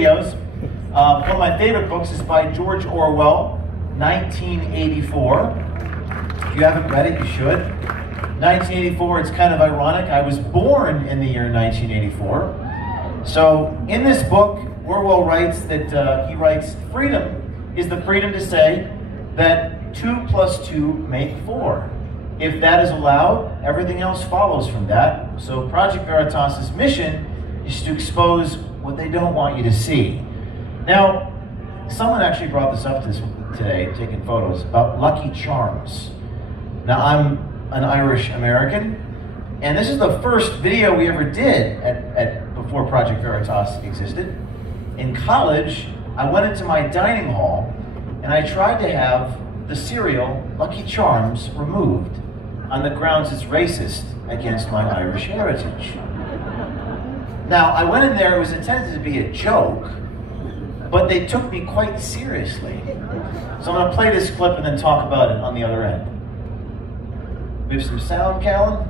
videos. One of my favorite books is by George Orwell, 1984. If you haven't read it, you should. 1984, it's kind of ironic. I was born in the year 1984. So in this book, Orwell writes that, freedom is the freedom to say that 2 + 2 make 4. If that is allowed, everything else follows from that. So Project Veritas' mission is to expose what they don't want you to see. Now, someone actually brought this up today, taking photos, about Lucky Charms. Now, I'm an Irish American, and this is the first video we ever did before Project Veritas existed. In college, I went into my dining hall, and I tried to have the cereal Lucky Charms removed on the grounds it's racist against my Irish heritage. Now, I went in there, it was intended to be a joke, but they took me quite seriously. So I'm going to play this clip and then talk about it on the other end. We have some sound, Callan.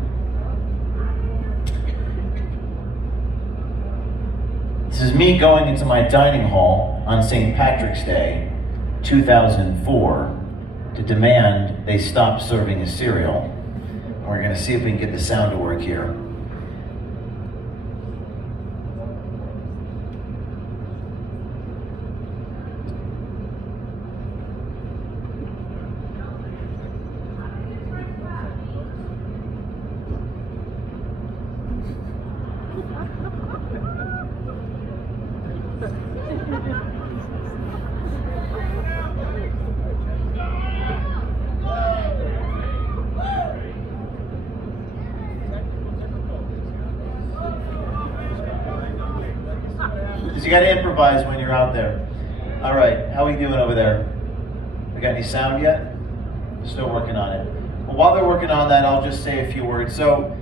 This is me going into my dining hall on St. Patrick's Day, 2004, to demand they stop serving a cereal. We're going to see if we can get the sound to work here. You got to improvise when you're out there. All right, how are we doing over there? We got any sound yet? Still working on it. Well, while they're working on that, I'll just say a few words. So,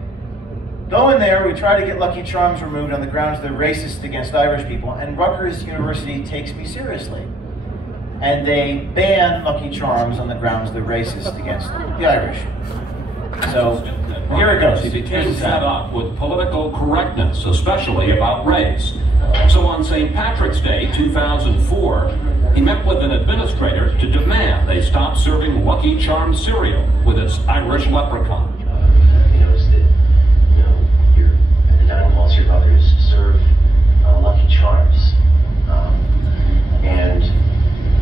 go in there, we try to get Lucky Charms removed on the grounds they're racist against Irish people, and Rutgers University takes me seriously. And they ban Lucky Charms on the grounds they're racist against the Irish. So, here it goes. He became fed up with political correctness, especially about race. So on St. Patrick's Day, 2004, he met with an administrator to demand they stop serving Lucky Charms cereal with its Irish leprechaun. He knows that, you're at the dining halls here, others serve Lucky Charms. And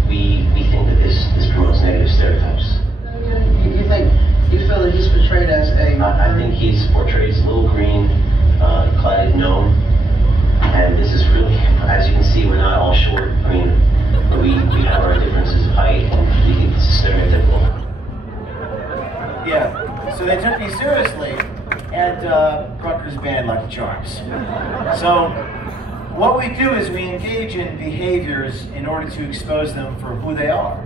we think that this promotes negative stereotypes. You feel that he's portrayed as a... I think he's portrayed as a little green, clad gnome. And this is really, as you can see, we're not all short. I mean, we have our differences of height, and we think this is stereotypical. Yeah, so they took me seriously, and Rutgers banned Lucky Charms. So what we do is we engage in behaviors in order to expose them for who they are.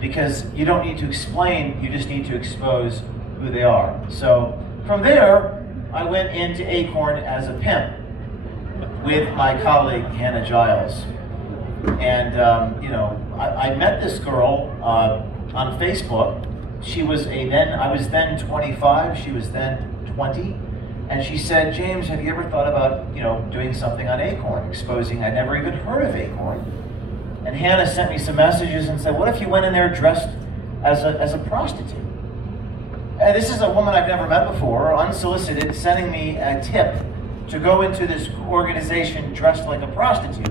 Because you don't need to explain, you just need to expose who they are. So from there, I went into Acorn as a pimp with my colleague Hannah Giles. And I met this girl on Facebook. I was then 25, she was then 20, and she said, "James, have you ever thought about doing something on Acorn, exposing?" I'd never even heard of Acorn. And Hannah sent me some messages and said, "What if you went in there dressed as a prostitute?" And this is a woman I've never met before, unsolicited, sending me a tip to go into this organization dressed like a prostitute.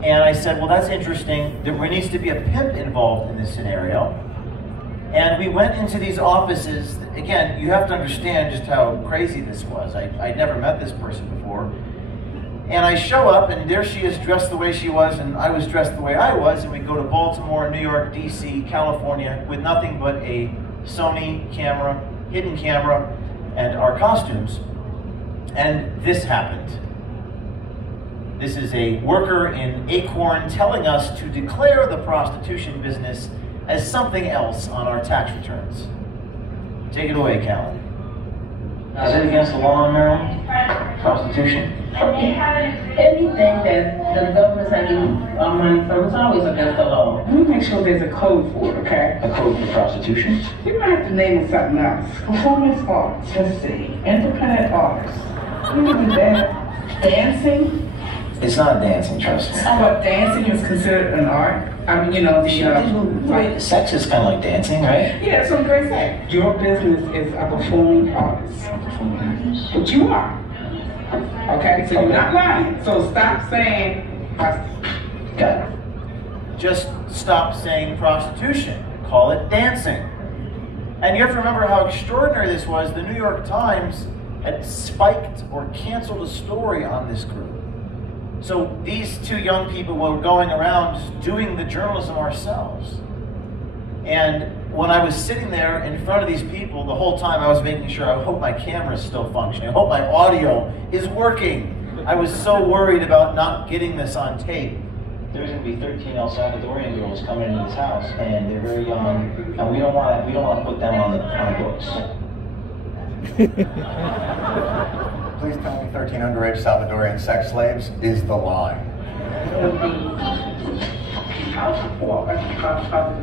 And I said, well, that's interesting. There needs to be a pimp involved in this scenario. And we went into these offices. Again, you have to understand just how crazy this was. I'd never met this person before. And I show up, and there she is dressed the way she was, and I was dressed the way I was, and we go to Baltimore, New York, DC, California, with nothing but a Sony camera, hidden camera, and our costumes. And this happened. This is a worker in Acorn telling us to declare the prostitution business as something else on our tax returns. Take it away, Callan. Is it against the law in Maryland? Prostitution? Anything that the government's taking money from is always against the law. Let me make sure there's a code for it, okay? A code for prostitution? You might have to name it something else. Performance arts, let's see. Independent artists. You can do that. Dancing, It's not dancing, trust me. But dancing is considered an art. I mean, you know, sex is kind of like dancing, right? Yeah, that's what I'm going to say. Your business is a performing artist. But you are. Okay, so you're not lying. So stop saying prostitution. Got it. Just stop saying prostitution. Call it dancing. And you have to remember how extraordinary this was. The New York Times had spiked or canceled a story on this group. So these two young people were going around doing the journalism ourselves. And when I was sitting there in front of these people, the whole time I was making sure, I hope my camera is still functioning. I hope my audio is working. I was so worried about not getting this on tape. There's going to be 13 El Salvadorian girls coming into this house, and they're very young, and we don't want to put them on the books. Please tell me 13 underage Salvadorian sex slaves is the line.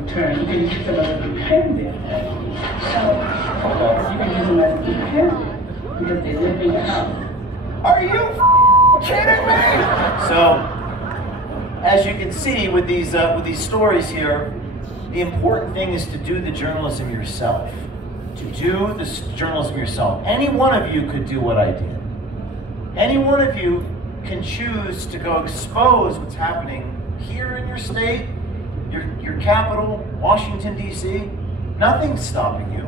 Turn. You can use them as a dependent. So you can use them as a dependent because they live in your house. Are you kidding me? So, as you can see with these stories here, the important thing is to do the journalism yourself. To do this journalism yourself. Any one of you could do what I did. Any one of you can choose to go expose what's happening here in your state, your capital, Washington, D.C. Nothing's stopping you.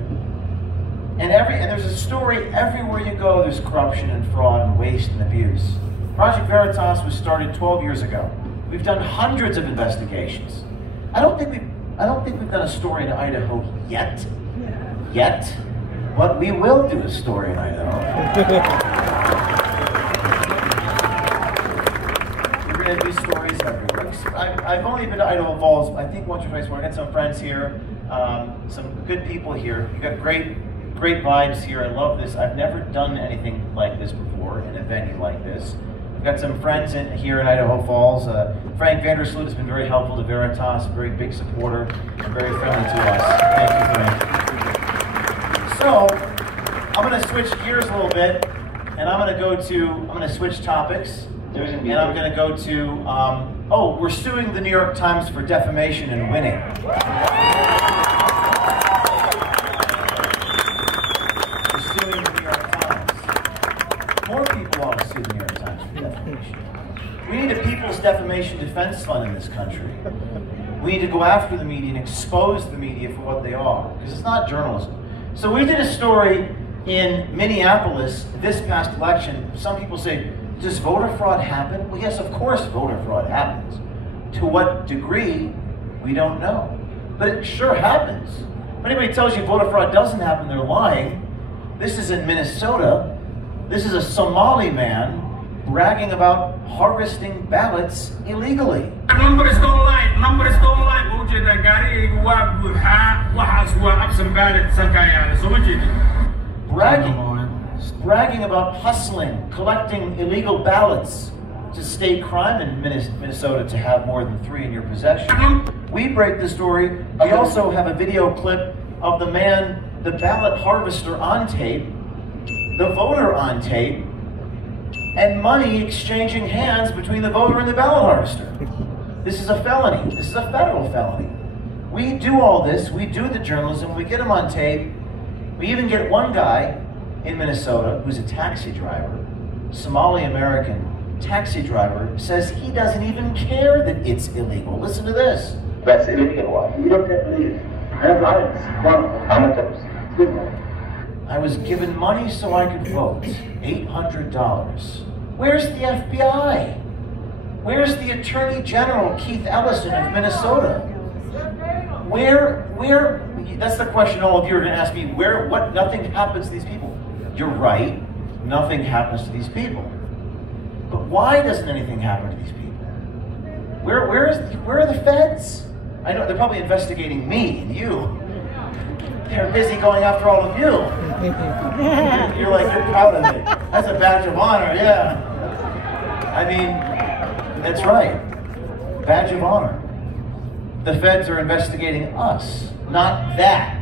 And there's a story everywhere you go. There's corruption and fraud and waste and abuse. Project Veritas was started 12 years ago. We've done hundreds of investigations. I don't think we've done a story in Idaho yet. But we will do a story in Idaho. We're going to do stories everywhere. I've only been to Idaho Falls, I think once or twice more. I got some friends here, some good people here. You got great vibes here. I love this. I've never done anything like this before in a venue like this. I've got some friends here in Idaho Falls. Frank Vandersloot has been very helpful to Veritas, a very big supporter, and very friendly to us. Thank you, Frank. So, I'm going to switch gears a little bit, and I'm going to switch topics, and I'm going to go to, we're suing the New York Times for defamation and winning. We're suing the New York Times. More people ought to sue the New York Times for defamation. We need a People's Defamation Defense Fund in this country. We need to go after the media and expose the media for what they are, because it's not journalism. So we did a story in Minneapolis this past election. Some people say, does voter fraud happen? Well, yes, of course voter fraud happens. To what degree, we don't know. But it sure happens. If anybody tells you voter fraud doesn't happen, they're lying. This is in Minnesota. This is a Somali man bragging about harvesting ballots illegally. Numbers don't lie. Numbers don't lie. Bragging about hustling, collecting illegal ballots. It's a state crime in Minnesota to have more than 3 in your possession. We break the story. We also have a video clip of the man, the ballot harvester on tape, the voter on tape, and money exchanging hands between the voter and the ballot harvester. This is a felony. This is a federal felony. We do all this. We do the journalism. We get them on tape. We even get one guy in Minnesota who's a taxi driver, Somali American taxi driver, says he doesn't even care that it's illegal. Listen to this. That's illegal. Why? You don't get leave. I have rights. How much? I was given money so I could vote. $800. Where's the FBI? Where's the Attorney General, Keith Ellison of Minnesota? Where, that's the question all of you are going to ask me, nothing happens to these people. You're right, nothing happens to these people. But why doesn't anything happen to these people? Where are the feds? I know they're probably investigating me and you. They're busy going after all of you. You're proud of it. That's a badge of honor, yeah. I mean, that's right. Badge of honor. The feds are investigating us, not that.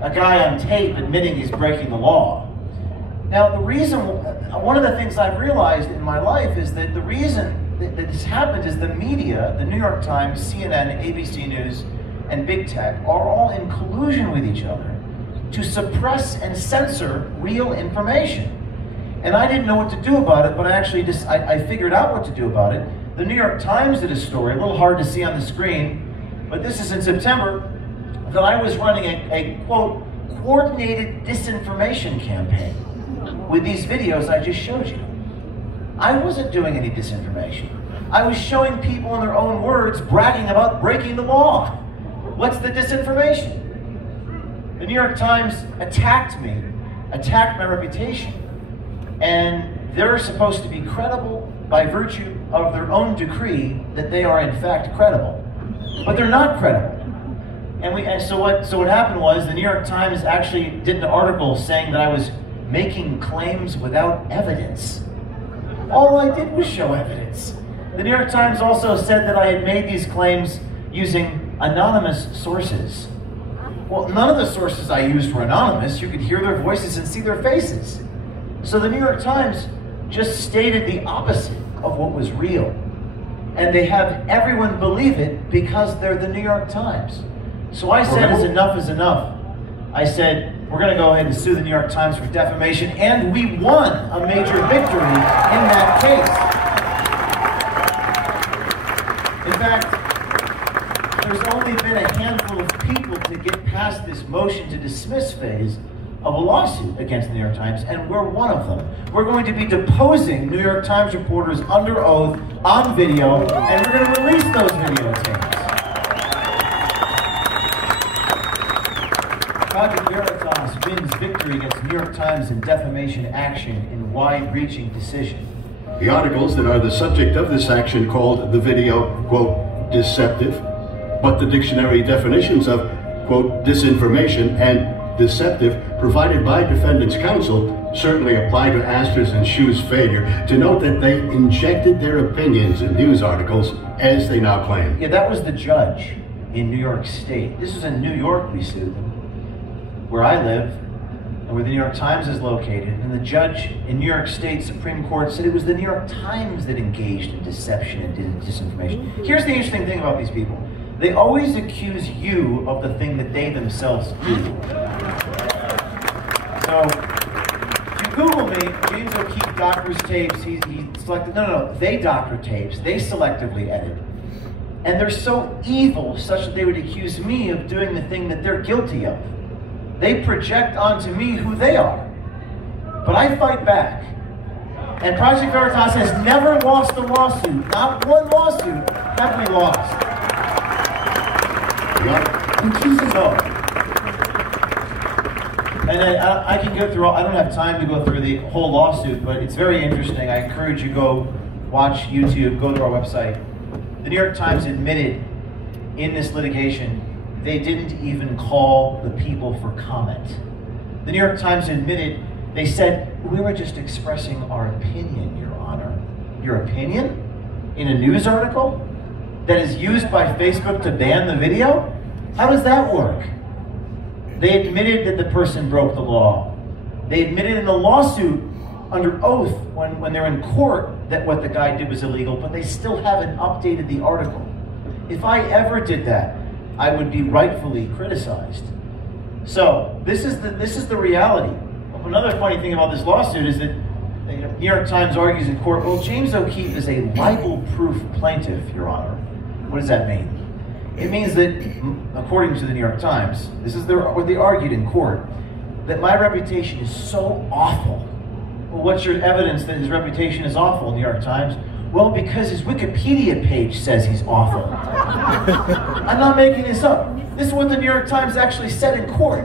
A guy on tape admitting he's breaking the law. Now, the reason, one of the things I've realized in my life is that the reason that this happens is the media, the New York Times, CNN, ABC News, and Big Tech are all in collusion with each other to suppress and censor real information. And I didn't know what to do about it, but I figured out what to do about it. The New York Times did a story, a little hard to see on the screen, but this is in September, that I was running a quote, coordinated disinformation campaign with these videos I just showed you. I wasn't doing any disinformation. I was showing people in their own words bragging about breaking the law. What's the disinformation? The New York Times attacked me, attacked my reputation, and they're supposed to be credible by virtue of their own decree that they are in fact credible. But they're not credible. And so what happened was the New York Times actually did an article saying that I was making claims without evidence. All I did was show evidence. The New York Times also said that I had made these claims using anonymous sources. Well, none of the sources I used were anonymous. You could hear their voices and see their faces. So the New York Times just stated the opposite of what was real. And they have everyone believe it because they're the New York Times. So I said, as enough is enough. I said, we're going to go ahead and sue the New York Times for defamation, and we won a major victory in that case. In fact, there's only been a handful of people to get past this motion to dismiss phase of a lawsuit against the New York Times, and we're one of them. We're going to be deposing New York Times reporters under oath on video, and we're going to release those videotapes. Project Veritas wins victory against New York Times in defamation action in wide-reaching decision. The articles that are the subject of this action called the video, quote, deceptive, but the dictionary definitions of, quote, disinformation and deceptive provided by defendants' counsel certainly apply to Astor's and Shu's failure to note that they injected their opinions in news articles as they now claim. Yeah, that was the judge in New York State. This was in New York we sued them, where I live and where the New York Times is located. And the judge in New York State Supreme Court said it was the New York Times that engaged in deception and disinformation. Here's the interesting thing about these people. They always accuse you of the thing that they themselves do. So, if you Google me, James O'Keefe doctors tapes, he selected, no, they doctor tapes, they selectively edit. And they're so evil such that they would accuse me of doing the thing that they're guilty of. They project onto me who they are. But I fight back. And Project Veritas has never lost a lawsuit. Not one lawsuit have we lost. So, and I can go through, I don't have time to go through the whole lawsuit, but it's very interesting. I encourage you to go watch YouTube, go to our website. The New York Times admitted in this litigation they didn't even call the people for comment. The New York Times admitted, they said, we were just expressing our opinion, Your Honor. Your opinion? In a news article that is used by Facebook to ban the video? How does that work? They admitted that the person broke the law. They admitted in the lawsuit under oath when they're in court that what the guy did was illegal, but they still haven't updated the article. If I ever did that, I would be rightfully criticized. So this is the reality. Another funny thing about this lawsuit is that the New York Times argues in court, well, James O'Keefe is a libel-proof plaintiff, Your Honor. What does that mean? It means that, according to the New York Times, this is what they argued in court, that my reputation is so awful. Well, what's your evidence that his reputation is awful in the New York Times? Well, because his Wikipedia page says he's awful. I'm not making this up. This is what the New York Times actually said in court.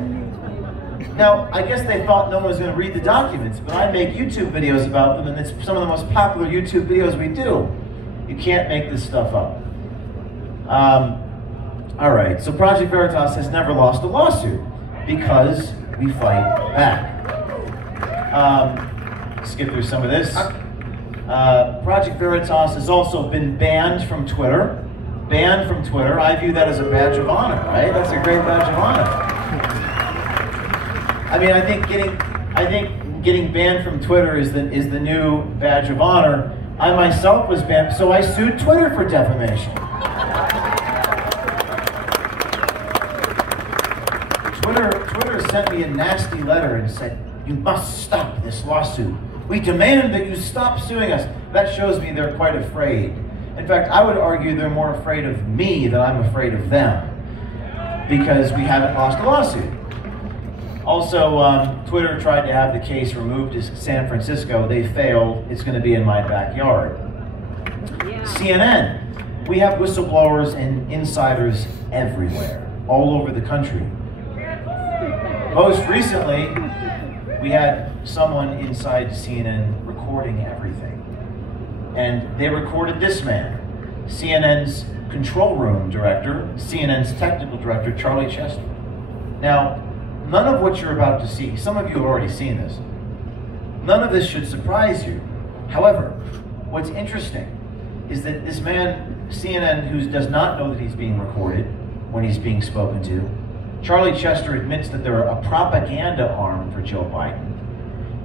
Now, I guess they thought no one was going to read the documents, but I make YouTube videos about them, and it's some of the most popular YouTube videos we do. You can't make this stuff up. All right, so Project Veritas has never lost a lawsuit because we fight back. Skip through some of this. Project Veritas has also been banned from Twitter. Banned from Twitter. I view that as a badge of honor, right? That's a great badge of honor. I mean, I think getting banned from Twitter is the new badge of honor. I myself was banned, so I sued Twitter for defamation. Twitter sent me a nasty letter and said, "You must stop this lawsuit. We demand that you stop suing us." That shows me they're quite afraid. In fact, I would argue they're more afraid of me than I'm afraid of them, because we haven't lost a lawsuit. Also, Twitter tried to have the case removed to San Francisco. They failed. It's going to be in my backyard. CNN. We have whistleblowers and insiders everywhere, all over the country. Most recently, we had someone inside CNN recording everything. And they recorded this man, CNN's control room director, CNN's technical director, Charlie Chester. Now, none of what you're about to see, some of you have already seen this, none of this should surprise you. However, what's interesting is that this man, CNN, who does not know that he's being recorded when he's being spoken to, Charlie Chester admits that they're a propaganda arm for Joe Biden.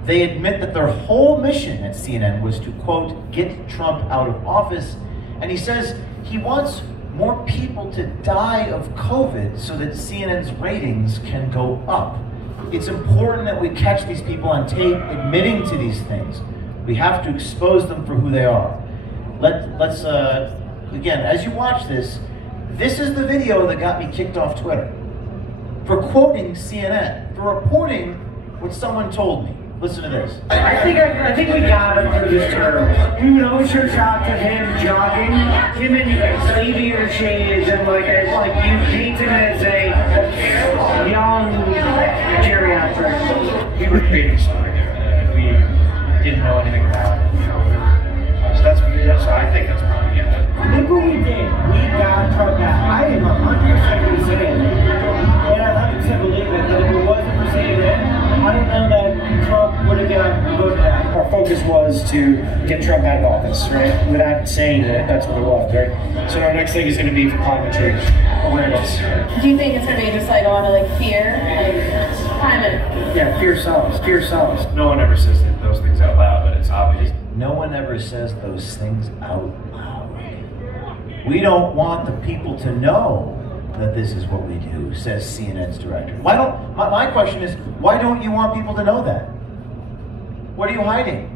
They admit that their whole mission at CNN was to, quote, get Trump out of office. And he says he wants more people to die of COVID so that CNN's ratings can go up. It's important that we catch these people on tape admitting to these things. We have to expose them for who they are. Let's again, as you watch this, this is the video that got me kicked off Twitter for quoting CNN, for reporting what someone told me. Listen to this. I think we got him for this term. You know, sure shots of him jogging, him in sleevier shades, and like you paint him as a young geriatric. We were creating something and we didn't know anything about it. So I think that's propaganda. Look what we did. We got Trump out. I am 100% going to say it. And I 100% believe it. That if it wasn't for CNN, I don't know that Trump would have got voted out. Our focus was to get Trump out of office, right? Without saying that, that's what it was, right? So our next thing is going to be for climate change awareness. Do you think it's going to be just like a lot of like fear, like climate? Yeah, fear sells. Fear sells. No one ever says those things out loud, but it's obvious. No one ever says those things out loud. We don't want the people to know that this is what we do, says CNN's director. My question is, why don't you want people to know that? What are you hiding?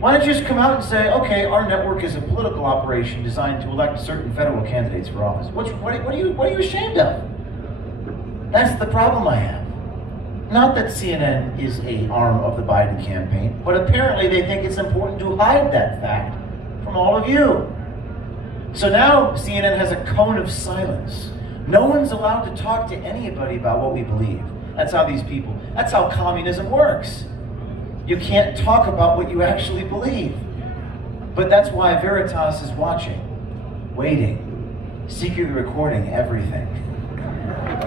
Why don't you just come out and say, okay, our network is a political operation designed to elect certain federal candidates for office. What are you ashamed of? That's the problem I have. Not that CNN is an arm of the Biden campaign, but apparently they think it's important to hide that fact from all of you. So now CNN has a cone of silence. No one's allowed to talk to anybody about what we believe. That's how communism works. You can't talk about what you actually believe. But that's why Veritas is watching, waiting, secretly recording everything.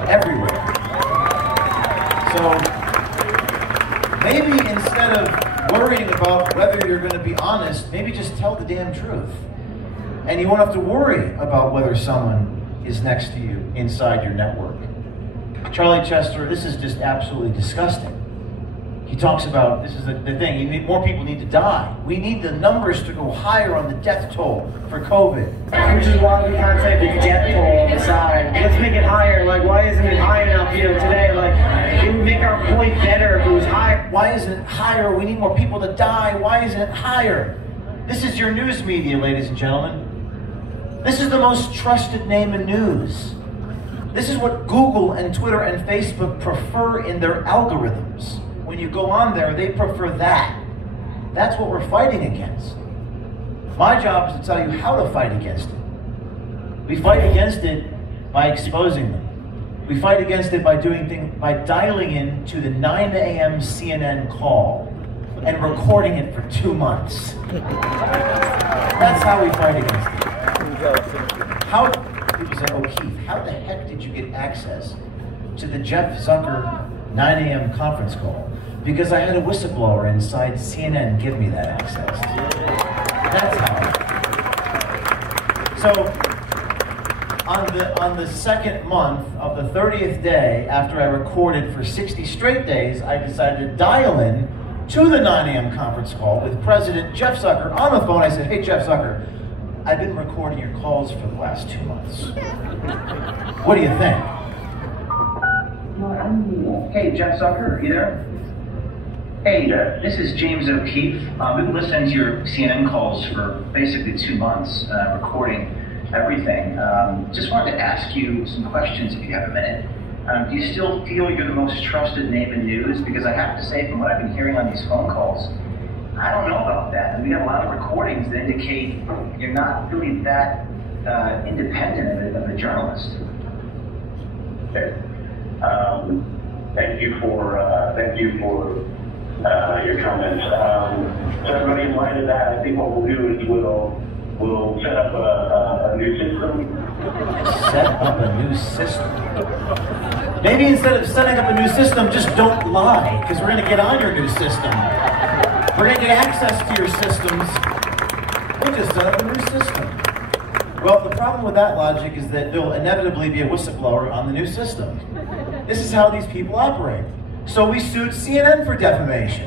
Everywhere. So maybe instead of worrying about whether you're going to be honest, maybe just tell the damn truth. And you won't have to worry about whether someone is next to you inside your network. Charlie Chester, this is just absolutely disgusting. He talks about, this is the thing, more people need to die. We need the numbers to go higher on the death toll for COVID. Which is why we concept the death toll on the side. Let's make it higher. Like, why isn't it high enough, today? Like, it would make our point better if it was higher. Why isn't it higher? We need more people to die. Why isn't it higher? This is your news media, ladies and gentlemen. This is the most trusted name in news. This is what Google and Twitter and Facebook prefer in their algorithms. When you go on there, they prefer that. That's what we're fighting against. My job is to tell you how to fight against it. We fight against it by exposing them. We fight against it by by dialing in to the 9 a.m. CNN call and recording it for 2 months. That's how we fight against it. People say, oh, Keith, how the heck did you get access to the Jeff Zucker 9 a.m. conference call? Because I had a whistleblower inside CNN give me that access. That's how. So, on the second month of the 30th day after I recorded for 60 straight days, I decided to dial in to the 9 a.m. conference call with President Jeff Zucker on the phone. I said, hey, Jeff Zucker, I've been recording your calls for the last 2 months. What do you think? Hey, Jeff Zucker, are you there? Hey, this is James O'Keefe. We've been listening to your CNN calls for basically 2 months, recording everything. Just wanted to ask you some questions if you have a minute. Do you still feel you're the most trusted name in news? Because I have to say, from what I've been hearing on these phone calls, I don't know about that. And we have a lot of recordings that indicate you're not really that independent of a journalist. Okay. Thank you for your comments. So everybody in light of that, I think what we'll do is we'll set up a new system. Set up a new system? Maybe instead of setting up a new system, just don't lie, because we're going to get on your new system. We're going to get access to your systems. We'll just set up a new system. Well, the problem with that logic is that there will inevitably be a whistleblower on the new system. This is how these people operate. So we sued CNN for defamation.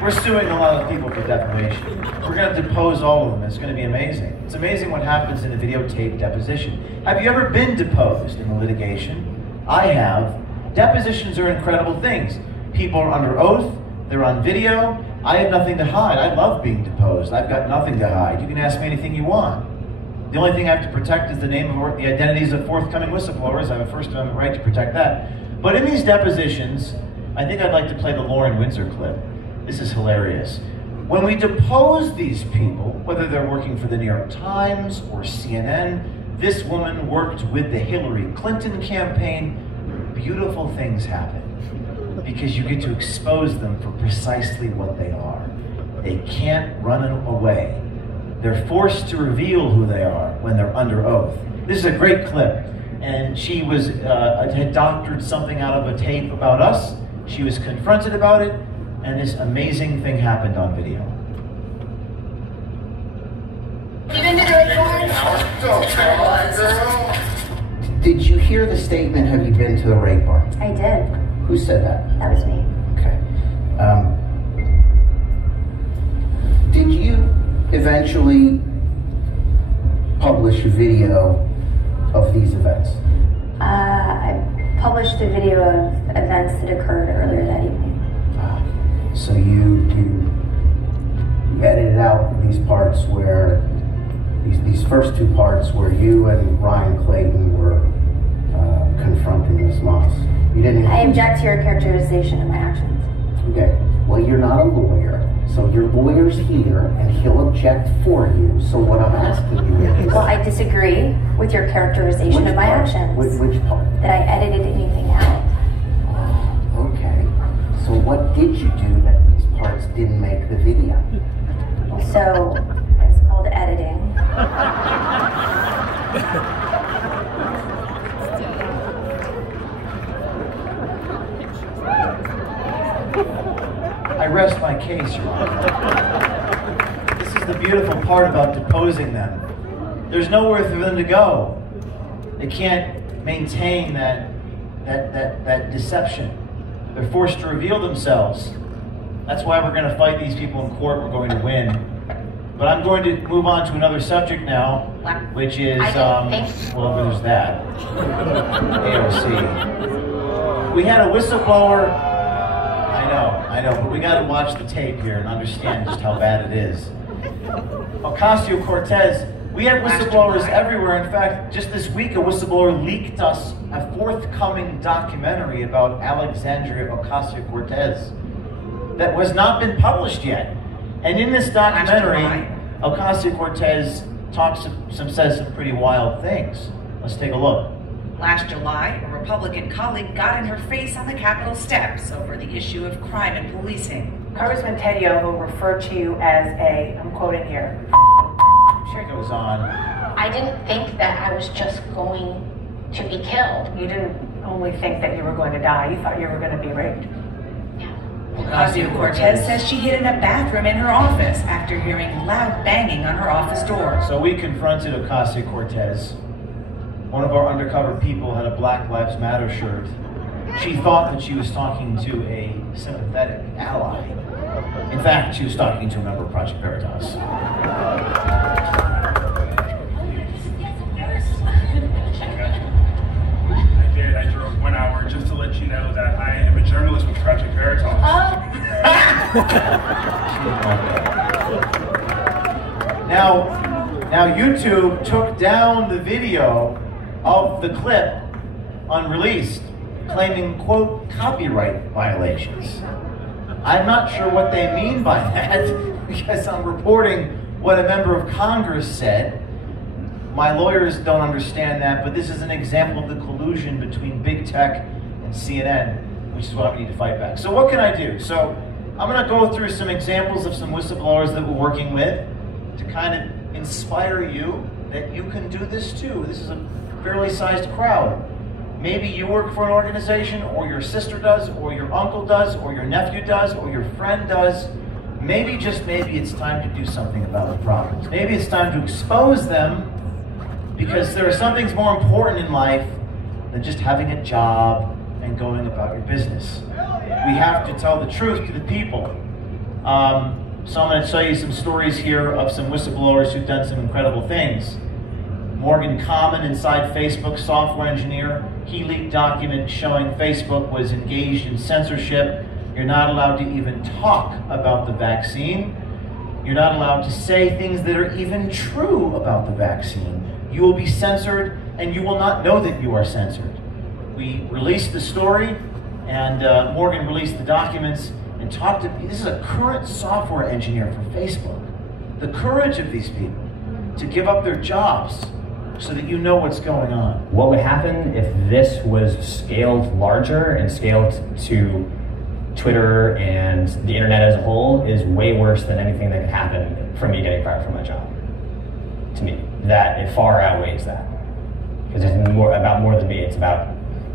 We're suing a lot of people for defamation. We're going to depose all of them. It's going to be amazing. It's amazing what happens in a videotape deposition. Have you ever been deposed in a litigation? I have. Depositions are incredible things. People are under oath. They're on video. I have nothing to hide. I love being deposed. I've got nothing to hide. You can ask me anything you want. The only thing I have to protect is the name of the identities of forthcoming whistleblowers. I have a First Amendment right to protect that. But in these depositions, I think I'd like to play the Lauren Windsor clip. This is hilarious. When we depose these people, whether they're working for the New York Times or CNN, this woman worked with the Hillary Clinton campaign, beautiful things happen. Because you get to expose them for precisely what they are. They can't run away. They're forced to reveal who they are when they're under oath. This is a great clip. And she had doctored something out of a tape about us. She was confronted about it, and this amazing thing happened on video. You been to the rape barn? Did you hear the statement, have you been to the rape barn? I did. Who said that? That was me. Okay. Did you eventually publish a video of these events? I published a video of events that occurred earlier that evening. So you edited out these parts where, these first 2 parts where you and Ryan Clayton were confronting Ms. Moss. You didn't. I object to your characterization of my actions. Okay. Well, you're not a lawyer, so your lawyer's here, and he'll object for you. So what I'm asking you is... Well, I disagree with your characterization of my actions. Which part? That I edited anything out. Okay. So what did you do that these parts didn't make the video? So, it's called editing. I rest my case, Your Honor. This is the beautiful part about deposing them. There's nowhere for them to go. They can't maintain that deception. They're forced to reveal themselves. That's why we're going to fight these people in court. We're going to win. But I'm going to move on to another subject now, which is, well, there's that. AOC. We had a whistleblower. I know, but we got to watch the tape here and understand just how bad it is. Ocasio-Cortez, we have whistleblowers everywhere. In fact, just this week, a whistleblower leaked us a forthcoming documentary about Alexandria Ocasio-Cortez that has not been published yet. And in this documentary, Ocasio-Cortez says some pretty wild things. Let's take a look. Last July, a Republican colleague got in her face on the Capitol steps over the issue of crime and policing. Congressman Ted Yoho referred to you as a, I'm quoting here, She goes on. I didn't think that I was just going to be killed. You didn't only think that you were going to die, you thought you were going to be raped. Ocasio-Cortez says she hid in a bathroom in her office after hearing loud banging on her office door. So we confronted Ocasio-Cortez. One of our undercover people had a Black Lives Matter shirt. she thought that she was talking to a sympathetic ally. In fact, she was talking to a member of Project Veritas. I drove 1 hour just to let you know that I am a journalist with Project Veritas. Now YouTube took down the video of the clip unreleased, claiming, quote, copyright violations. I'm not sure what they mean by that, because I'm reporting what a member of Congress said. My lawyers don't understand that, but this is an example of the collusion between big tech and CNN, which is what we need to fight back. So what can I do? So I'm going to go through some examples of some whistleblowers that we're working with to kind of inspire you that you can do this too. This is a fairly sized crowd. Maybe you work for an organization, or your sister does, or your uncle does, or your nephew does, or your friend does. Maybe, just maybe, it's time to do something about the problems. Maybe it's time to expose them, because there are some things more important in life than just having a job and going about your business. We have to tell the truth to the people. So I'm going to tell you some stories here of some whistleblowers who've done some incredible things. Morgan Common, inside Facebook, software engineer, he leaked documents showing Facebook was engaged in censorship. You're not allowed to even talk about the vaccine. You're not allowed to say things that are even true about the vaccine. You will be censored, and you will not know that you are censored. We released the story, and Morgan released the documents and talked to, this is a current software engineer for Facebook. The courage of these people to give up their jobs so that you know what's going on. What would happen if this was scaled larger and scaled to Twitter and the internet as a whole is way worse than anything that could happen from me getting fired from my job. To me, that it far outweighs that. Because it's about more than me, it's about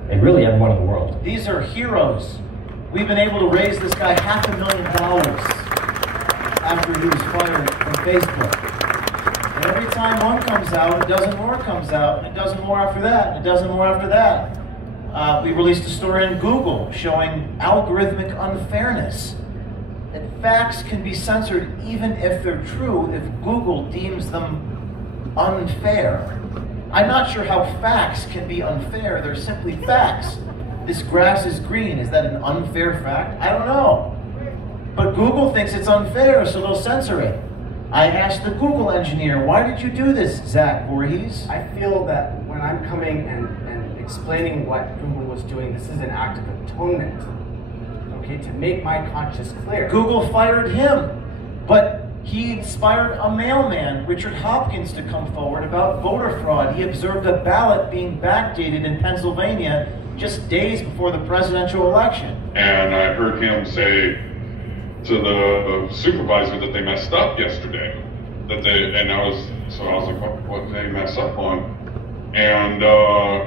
really everyone in the world. These are heroes. We've been able to raise this guy $500,000 after he was fired from Facebook. And every time one comes out, a dozen more comes out, and a dozen more after that, and a dozen more after that. We released a story on Google showing algorithmic unfairness. That facts can be censored even if they're true, if Google deems them unfair. I'm not sure how facts can be unfair. They're simply facts. This grass is green. Is that an unfair fact? I don't know. But Google thinks it's unfair, so they'll censor it. I asked the Google engineer, why did you do this, Zach Voorhees? I feel that when I'm coming and explaining what Google was doing, this is an act of atonement, okay, to make my conscience clear. Google fired him, but he inspired a mailman, Richard Hopkins, to come forward about voter fraud. He observed a ballot being backdated in Pennsylvania just days before the presidential election. And I heard him say to the supervisor that they messed up yesterday. I was like, what did they mess up on? And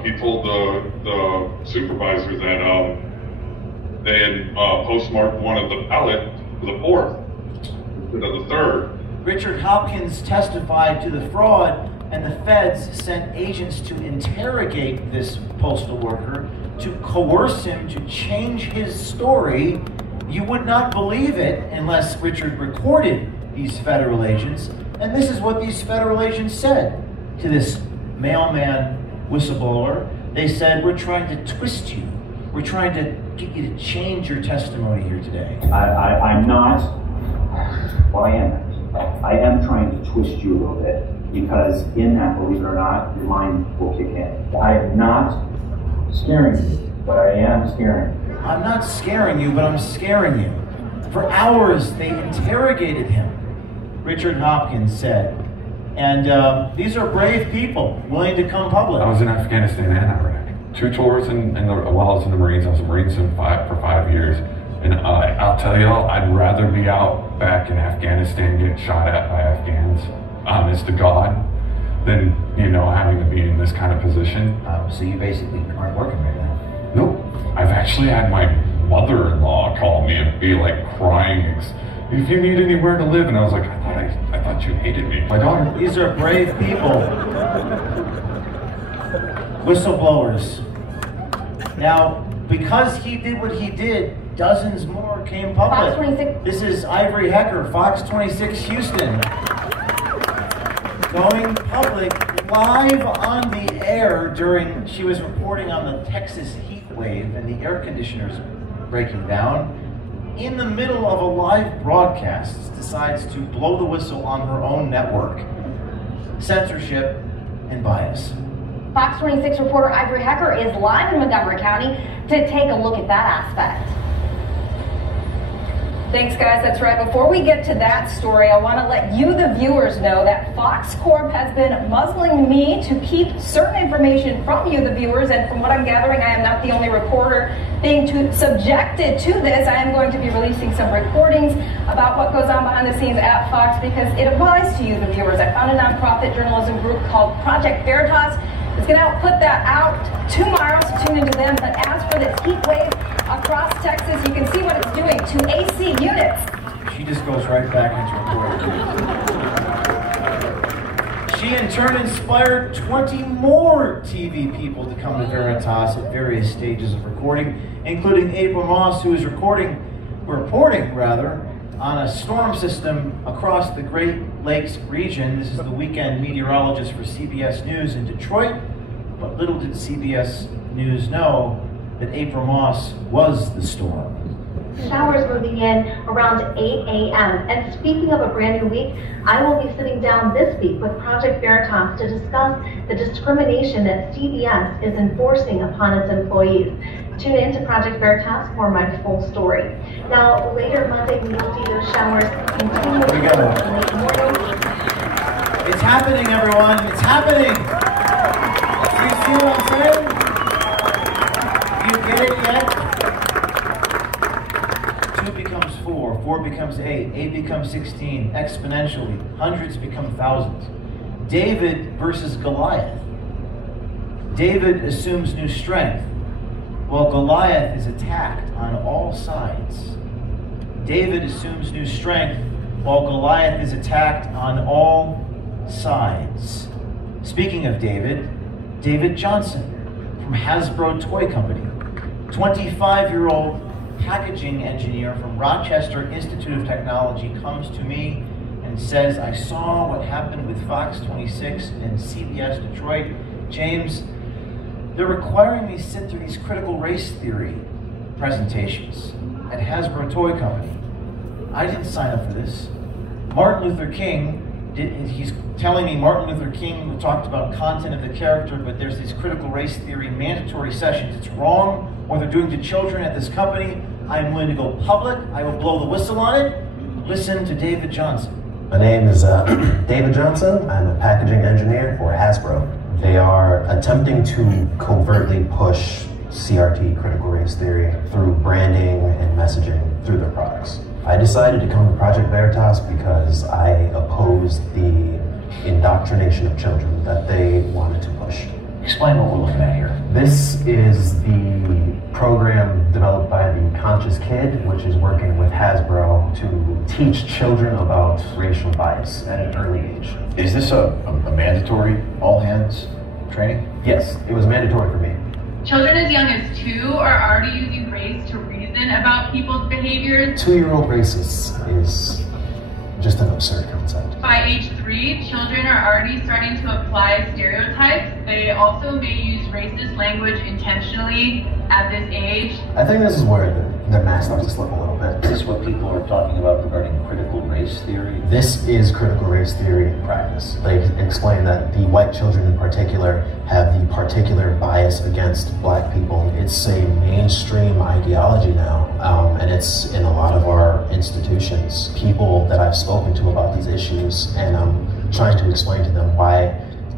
he told the supervisor that they had postmarked one of the ballot for the 4th instead of the 3rd. Richard Hopkins testified to the fraud, and the feds sent agents to interrogate this postal worker, to coerce him to change his story. You would not believe it unless Richard recorded these federal agents. And this is what these federal agents said to this mailman whistleblower. They said, we're trying to twist you. We're trying to get you to change your testimony here today. I'm not, well, I am trying to twist you a little bit, because in that, believe it or not, your mind will kick in. I am not scaring you, but I am scaring you. I'm not scaring you, but I'm scaring you. For hours, they interrogated him, Richard Hopkins said. And these are brave people willing to come public. I was in Afghanistan and Iraq. 2 tours while I was in the Marines. I was a Marine for 5 years. And I'll tell y'all, I'd rather be out back in Afghanistan getting shot at by Afghans, honest to God, than, having to be in this kind of position. So you basically aren't working right now? Nope. I've actually had my mother-in-law call me and be like crying, if you need anywhere to live. And I was like, I thought you hated me. My daughter. These are brave people. Whistleblowers. Now, Because he did what he did, dozens more came public. Fox 26. This is Ivory Hecker, Fox 26 Houston, going public live on the air during, she was reporting on the Texas heat wave and the air conditioners breaking down. In the middle of a live broadcast, decides to blow the whistle on her own network. Censorship and bias. Fox 26 reporter Ivory Hecker is live in Montgomery County to take a look at that aspect. Thanks, guys. That's right. Before we get to that story, I want to let you, the viewers, know that Fox Corp has been muzzling me to keep certain information from you, the viewers. And from what I'm gathering, I am not the only reporter being subjected to this. I am going to be releasing some recordings about what goes on behind the scenes at Fox because it applies to you, the viewers. I found a nonprofit journalism group called Project Veritas. It's going to put that out tomorrow, so tune into them. But as for this heat wave across Texas, you can see what it's doing to AC units. She just goes right back into reporting. She in turn inspired 20 more TV people to come to Veritas at various stages of recording, including April Moss, who is reporting on a storm system across the Great Lakes region. This is the weekend meteorologist for CBS News in Detroit. But little did CBS News know that April Moss was the storm. Showers moving in around 8 a.m. And speaking of a brand new week, I will be sitting down this week with Project Veritas to discuss the discrimination that CBS is enforcing upon its employees. Tune in to Project Veritas for my full story. Now, later Monday, we will see those showers continue in late morning. It's happening, everyone. It's happening. Do you see what I'm saying? Do you get it yet? 2 becomes 4, 4 becomes 8, 8 becomes 16, exponentially. Hundreds become thousands. David versus Goliath. David assumes new strength, while Goliath is attacked on all sides. David assumes new strength, while Goliath is attacked on all sides. Speaking of David, David Johnson from Hasbro Toy Company, 25-year-old packaging engineer from Rochester Institute of Technology, comes to me and says, I saw what happened with Fox 26 and CBS Detroit. James, they're requiring me to sit through these critical race theory presentations at Hasbro Toy Company. I didn't sign up for this. Martin Luther King, he's telling me Martin Luther King talked about content of the character, but there's these critical race theory mandatory sessions. It's wrong what they're doing to children at this company. I'm willing to go public. I will blow the whistle on it. Listen to David Johnson. My name is David Johnson. I'm a packaging engineer for Hasbro. They are attempting to covertly push CRT, critical race theory, through branding and messaging through their products. I decided to come to Project Veritas because I opposed the indoctrination of children that they wanted to push. Explain what we're looking at here. This is the program developed by the Conscious Kid, which is working with Hasbro to teach children about racial bias at an early age. Is this a mandatory all-hands training? Yes, it was mandatory for me. Children as young as 2 are already using race to reason about people's behaviors. 2-year-old racist is just an absurd concept. By age 3, children are already starting to apply stereotypes. They also may use racist language intentionally at this age. I think this is where the math starts to slip a little bit. Is this what people are talking about regarding critical race theory? This is critical race theory in practice. They explain that the white children in particular have the particular bias against black people. It's a mainstream ideology now, and it's in a lot of our institutions. People that I've spoken to about these issues, and I'm trying to explain to them why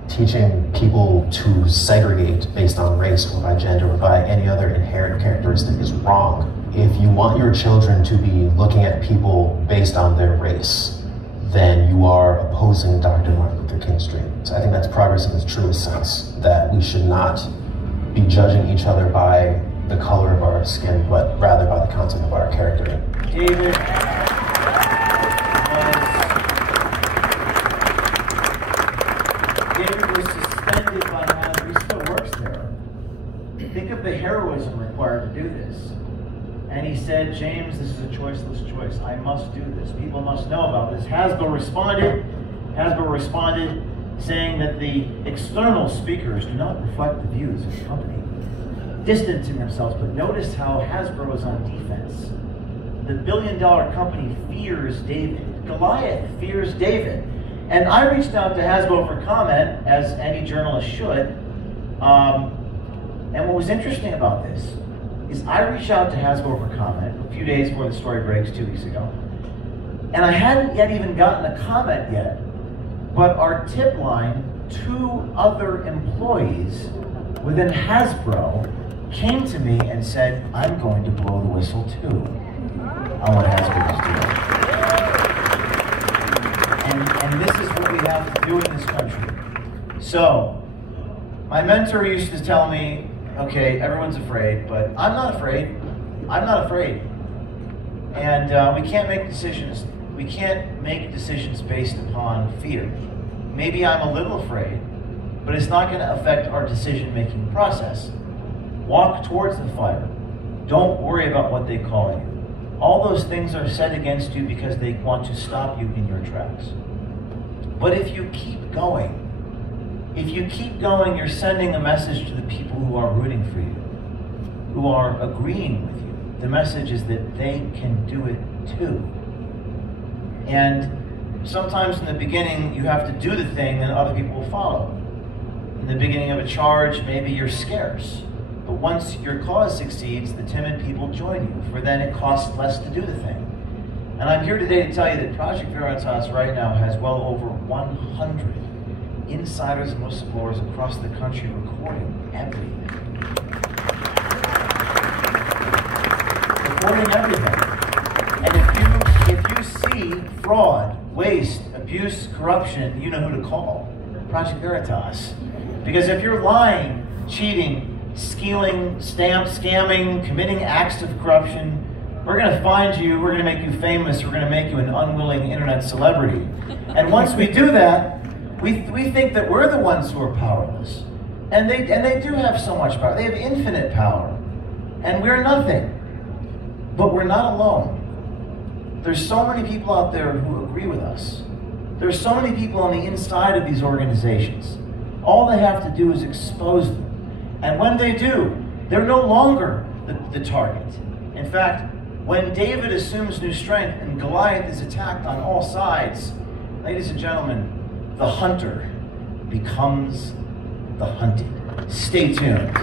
teaching people to segregate based on race or by gender or by any other inherent characteristic is wrong. If you want your children to be looking at people based on their race, then you are opposing Dr. Martin Luther King's dream. So I think that's progress in its truest sense, that we should not be judging each other by the color of our skin, but rather by the content of our character. David was suspended by Hasbro. He still works there. Think of the heroism required to do this. And he said, James, this is a choiceless choice. I must do this. People must know about this. Hasbro responded saying that the external speakers do not reflect the views of the company, distancing themselves. But notice how Hasbro is on defense. The billion-dollar company fears David. Goliath fears David. And I reached out to Hasbro for comment, as any journalist should. And what was interesting about this is I reached out to Hasbro for comment a few days before the story breaks 2 weeks ago. And I hadn't yet even gotten a comment yet, but our tip line, 2 other employees within Hasbro came to me and said, I'm going to blow the whistle too on what Hasbro is doing. And this is what we have to do in this country. So, my mentor used to tell me, okay, everyone's afraid, but I'm not afraid. I'm not afraid. And we can't make decisions. We can't make decisions based upon fear. Maybe I'm a little afraid, but it's not going to affect our decision-making process. Walk towards the fire. Don't worry about what they call you. All those things are said against you because they want to stop you in your tracks. But if you keep going, you're sending a message to the people who are rooting for you, who are agreeing with you. The message is that they can do it too. And sometimes in the beginning, you have to do the thing and other people will follow. In the beginning of a charge, maybe you're scarce. But once your cause succeeds, the timid people join you, for then it costs less to do the thing. And I'm here today to tell you that Project Veritas right now has well over 100 insiders and whistleblowers across the country recording everything. Recording everything. And if you see fraud, waste, abuse, corruption, you know who to call. Project Veritas. Because if you're lying, cheating, stealing, scamming, committing acts of corruption, we're going to find you, we're going to make you famous, we're going to make you an unwilling internet celebrity. And once we do that, we think that we're the ones who are powerless. And they do have so much power. They have infinite power. And we're nothing. But we're not alone. There's so many people out there who agree with us. There's so many people on the inside of these organizations. All they have to do is expose them. And when they do, they're no longer the target. In fact, when David assumes new strength and Goliath is attacked on all sides, ladies and gentlemen, the hunter becomes the hunted. Stay tuned.